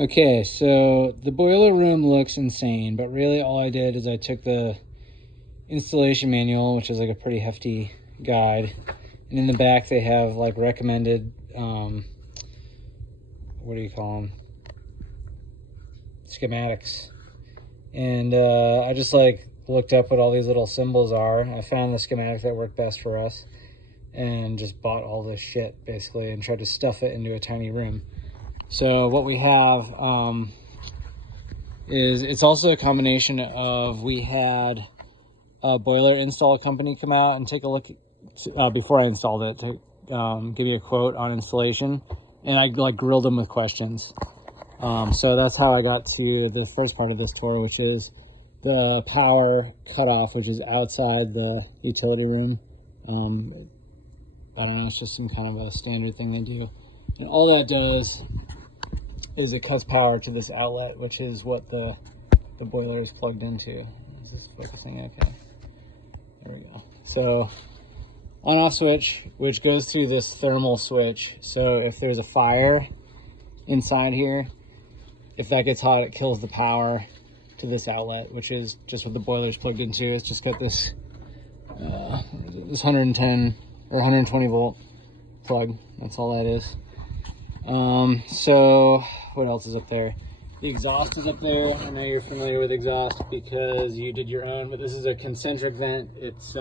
Okay, so the boiler room looks insane, but really all I did is I took the installation manual, which is like a pretty hefty guide, and in the back they have like recommended, what do you call them? Schematics. And I just like looked up what all these little symbols are. I found the schematic that worked best for us and just bought all this shit basically and tried to stuff it into a tiny room. So what we have is, it's also a combination of, we had a boiler install company come out and take a look before I installed it to give me a quote on installation, and I like grilled them with questions. So that's how I got to the first part of this tour, which is the power cutoff, which is outside the utility room. I don't know, it's just some kind of a standard thing they do. And all that does is it cuts power to this outlet, which is what the boiler is plugged into. Is this focusing? Okay. There we go. So on-off switch, which goes through this thermal switch. So if there's a fire inside here, if that gets hot, it kills the power to this outlet, which is just what the boiler is plugged into. It's just got this this 110 or 120 volt plug. That's all that is. So what else is up there? The exhaust is up there. I know you're familiar with exhaust because you did your own, but this is a concentric vent. It's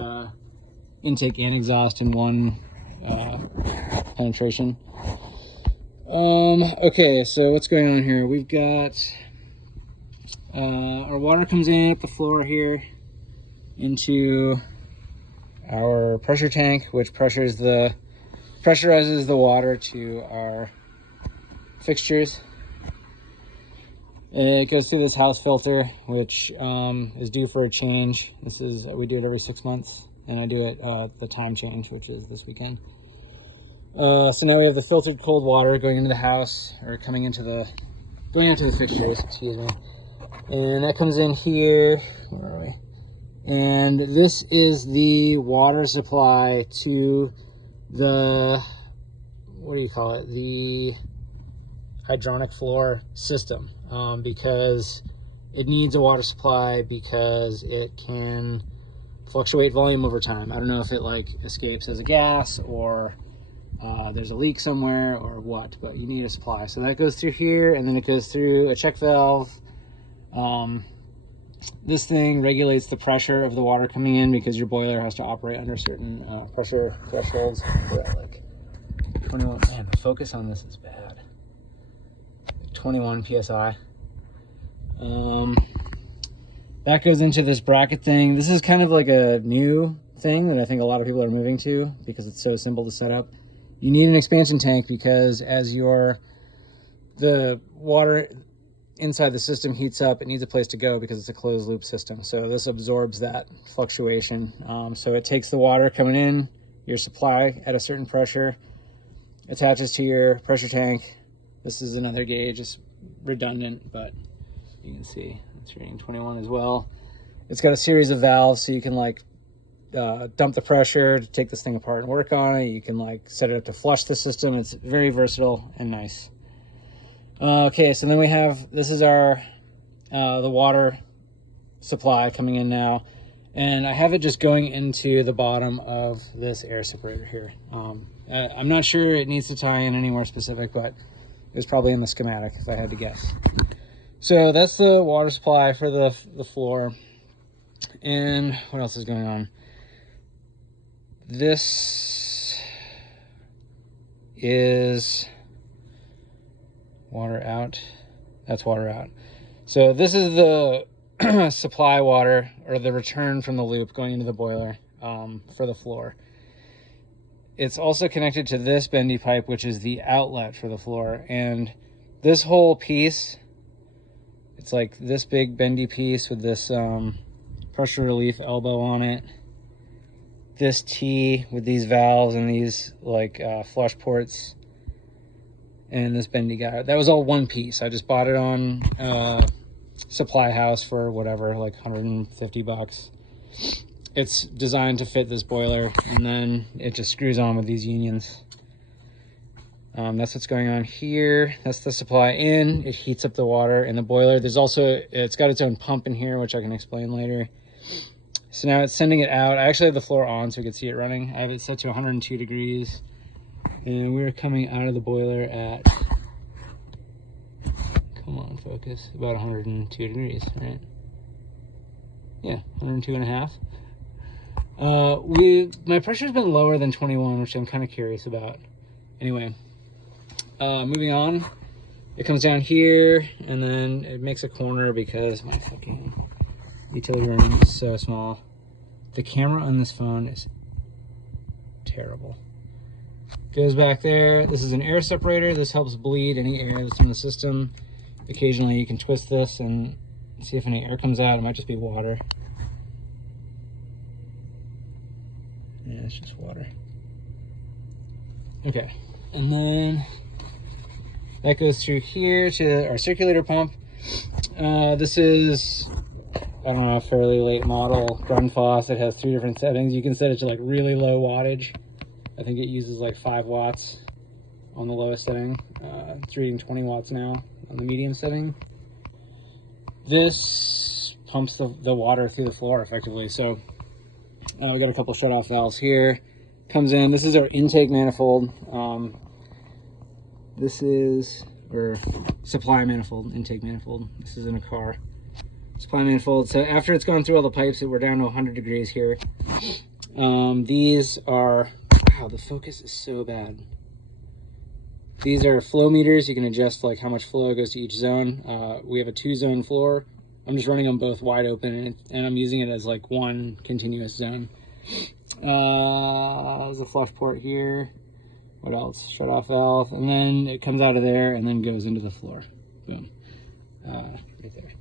intake and exhaust in one penetration. Okay, so what's going on here? We've got our water comes in at the floor here into our pressure tank, which pressurizes the water to our fixtures. It goes through this house filter, which is due for a change. We do it every 6 months, and I do it the time change, which is this weekend. So now we have the filtered cold water going into the house, or coming into the fixtures, excuse me. And that comes in here. Where are we? And this is the water supply to the, what do you call it? The hydronic floor system, because it needs a water supply because it can fluctuate volume over time. I don't know if it like escapes as a gas or there's a leak somewhere or what, but you need a supply. So that goes through here, and then it goes through a check valve. This thing regulates the pressure of the water coming in because your boiler has to operate under certain pressure thresholds. We're at like 21. Man, the focus on this is bad. 21 psi. That goes into this bracket thing. This is kind of like a new thing that I think a lot of people are moving to because it's so simple to set up. You need an expansion tank because as the water inside the system heats up, it needs a place to go because it's a closed loop system. So this absorbs that fluctuation. So it takes the water coming in, your supply at a certain pressure, attaches to your pressure tank. This is another gauge, it's redundant, but you can see it's reading 21 as well. It's got a series of valves, so you can like dump the pressure to take this thing apart and work on it. You can like set it up to flush the system. It's very versatile and nice. Okay, so then we have, this is our the water supply coming in now, and I have it just going into the bottom of this air separator here. I'm not sure it needs to tie in any more specific, but it was probably in the schematic if I had to guess. So that's the water supply for the floor. And what else is going on? This is water out. That's water out. So this is the supply water, or the return from the loop going into the boiler for the floor. It's also connected to this bendy pipe, which is the outlet for the floor. And this whole piece, it's like this big bendy piece with this pressure relief elbow on it. This T with these valves and these like flush ports, and this bendy guy. That was all one piece. I just bought it on Supply House for whatever, like 150 bucks. It's designed to fit this boiler, and then it just screws on with these unions. That's what's going on here. That's the supply in. It heats up the water in the boiler. There's also, it's got its own pump in here, which I can explain later. So now it's sending it out. I actually have the floor on so we can see it running. I have it set to 102 degrees. And we're coming out of the boiler at, come on, focus, about 102 degrees, right? Yeah, 102 and a half. My pressure's been lower than 21, which I'm kind of curious about. Anyway, moving on, it comes down here and then it makes a corner because my fucking utility room is so small. The camera on this phone is terrible. Goes back there. This is an air separator. This helps bleed any air that's in the system. Occasionally you can twist this and see if any air comes out. It might just be water. Yeah, it's just water. Okay, and then that goes through here to our circulator pump. This is, I don't know, a fairly late model Grundfos. It has 3 different settings. You can set it to like really low wattage. I think it uses like 5 watts on the lowest setting. It's reading 20 watts now on the medium setting. This pumps the water through the floor effectively. So we got a couple shut-off valves here. Comes in. This is our intake manifold. This is our supply manifold, intake manifold. This is in a car. Supply manifold. So after it's gone through all the pipes, we're down to 100 degrees here. These are, wow, the focus is so bad. These are flow meters. You can adjust like how much flow goes to each zone. We have a 2-zone floor. I'm just running them both wide open, and I'm using it as like one continuous zone. There's a flush port here. What else? Shut off valve, and then it comes out of there and then goes into the floor. Boom. Right there.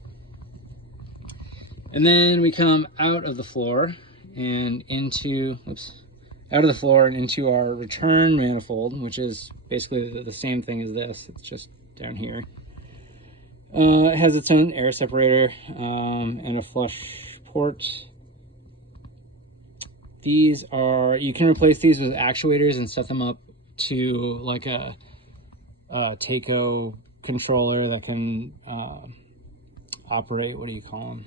And then we come out of the floor and into, out of the floor and into our return manifold, which is basically the same thing as this. It's just down here. It has its own air separator and a flush port. These are, you can replace these with actuators and set them up to like a Takeo controller that can operate, what do you call them?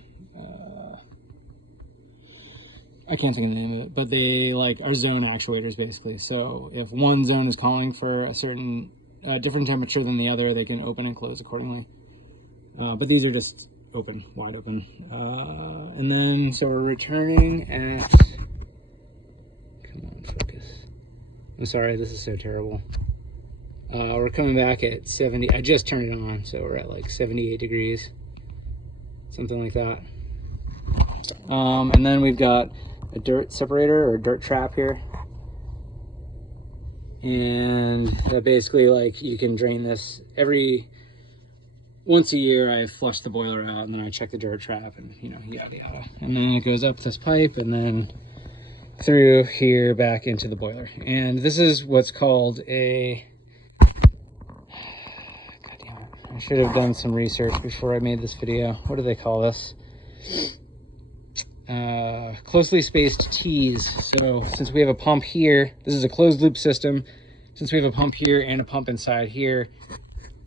I can't think of the name of it, but they like are zone actuators basically. So if one zone is calling for a certain different temperature than the other, they can open and close accordingly. But these are just open, wide open. And then, so we're returning at, come on, focus. I'm sorry, this is so terrible. We're coming back at 70, I just turned it on, so we're at like 78 degrees, something like that. And then we've got a dirt separator or dirt trap here. And basically like you can drain this once a year. I flush the boiler out and then I check the dirt trap and, you know, yada yada. And then it goes up this pipe and then through here back into the boiler. And this is what's called a, God damn it, I should have done some research before I made this video. What do they call this? Closely spaced tees. So since we have a pump here, this is a closed loop system. Since we have a pump here and a pump inside here,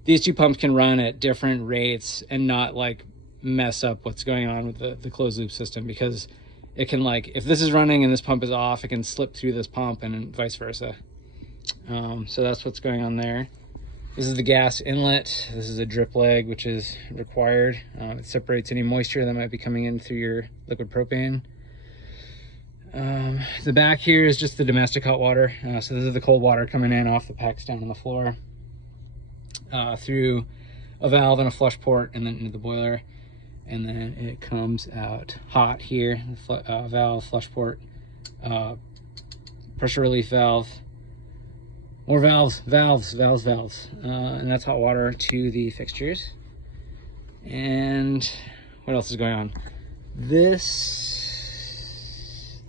these two pumps can run at different rates and not like mess up what's going on with the closed loop system, because it can, like, if this is running and this pump is off, it can slip through this pump and vice versa. So that's what's going on there. This is the gas inlet. This is a drip leg, which is required. It separates any moisture that might be coming in through your liquid propane. The back here is just the domestic hot water. So this is the cold water coming in off the packs down on the floor, through a valve and a flush port and then into the boiler. And then it comes out hot here, the valve, flush port, pressure relief valve, more valves, and that's hot water to the fixtures. And what else is going on?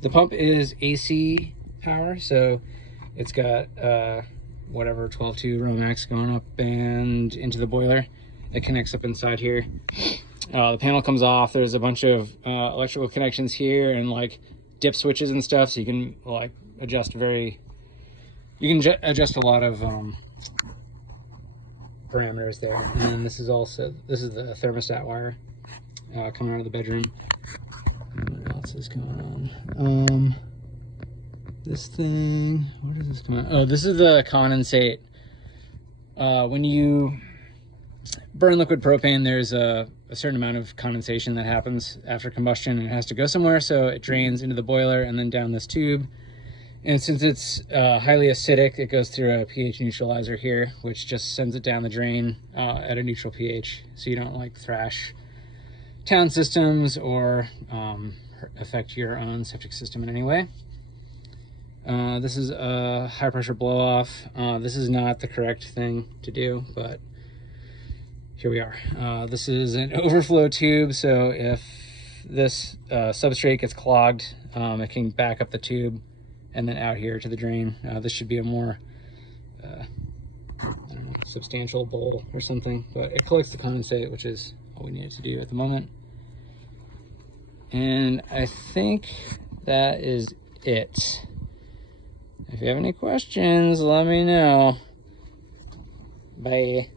The pump is AC power, so it's got whatever 12.2 Romax going up and into the boiler. It connects up inside here. The panel comes off. There's a bunch of electrical connections here and like dip switches and stuff, so you can like adjust a lot of parameters there. And then this is the thermostat wire coming out of the bedroom. What else is going on? This thing, where does this come out? Oh, this is the condensate. When you burn liquid propane, there's a certain amount of condensation that happens after combustion, and it has to go somewhere, so it drains into the boiler and then down this tube. And since it's highly acidic, it goes through a pH neutralizer here, which just sends it down the drain at a neutral pH, so you don't like thrash town systems or affect your own septic system in any way. This is a high pressure blow off. This is not the correct thing to do, but here we are. This is an overflow tube, so if this substrate gets clogged, it can back up the tube and then out here to the drain. This should be a more I don't know, substantial bowl or something, but it collects the condensate, which is all we need it to do at the moment. And I think that is it. If you have any questions, let me know. Bye.